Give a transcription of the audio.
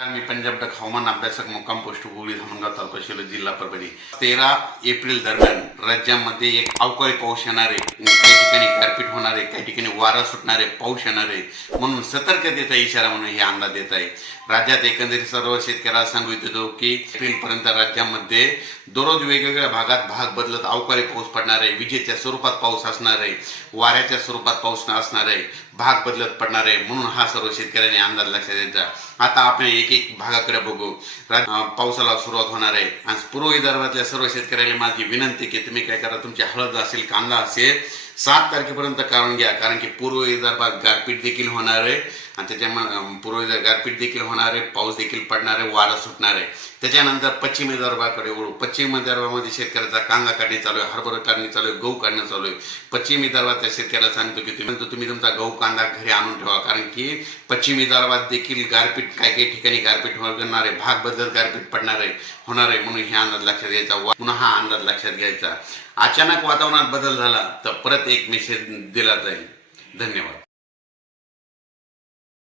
मी Punjab duck हवामान अभ्यासक मुक्काम पोस्ट हुगळी धामणगाव तालुका शिलो जिल्हा परभणी. तेरा एप्रिल दरम्यान राज्यामध्ये एक अवकाळी पाऊस येणार आहे काही ठिकाणी गारपीट होणार आहे काही ठिकाणी वारा सुटणार आहे पाऊस येणार आहे म्हणून सतर्कतेचा इशारा म्हणून हे अंदाज देत आहे. राज्यात एकंदरीत सर्व शेतकऱ्याला सांगू इच्छितो की एप्रिल पर्यंत राज्यामध्ये दररोज वेगवेगळ्या भागात भाग बदलत अवकाळी पाऊस पडणार आहे विजेच्या स्वरूपात पाऊस असणार आहे वाऱ्याच्या स्वरूपात पाऊस असणार आहे भाग बदलत पडणार आहे म्हणून हा सर्व शेतकऱ्यांनी अंदाज लक्षात द्यायचा आता आपण एक एक भागाकडे बघू. पावसाला सुरुवात होणार आहे. आणि पूर्व विदर्भातल्या सर्व शेतकऱ्याला माझी विनंती की तुम्ही काय करा तुमची हळद असेल कांदा असेल सात तारखेपर्यंत काढून घ्या. कारण की पूर्व विदर्भात गारपीट देखील होणार आहे आणि त्याच्यामुळे पूर्व विदर्भ गारपीट देखील होणार आहे पाऊस देखील पडणार आहे वारा सुटणार आहे. त्याच्यानंतर पश्चिम विदर्भाकडे वळू. पश्चिम विदर्भामध्ये शेतकऱ्याचा कांदा काढणे चालू आहे हरभरा काढणे चालू आहे गहू काढणं चालू आहे. पश्चिम विदर्भातल्या शेतकऱ्याला सांगतो की तुम्ही म्हणतो तुम्ही तुमचा गहू कांदा घरी आणून ठेवा. कारण की पश्चिम विदर्भात देखील गारपीट काही काही ठिकाणी गारपीट होणार आहे. भाग बदलत गारपीट पडणार आहे होणार आहे. म्हणून हे अंदाज लक्षात घ्यायचा पुन्हा हा अंदाज लक्षात घ्यायचा. अचानक वातावरणात बदल झाला तर परत परत एक मेसेज दिला जाईल. धन्यवाद.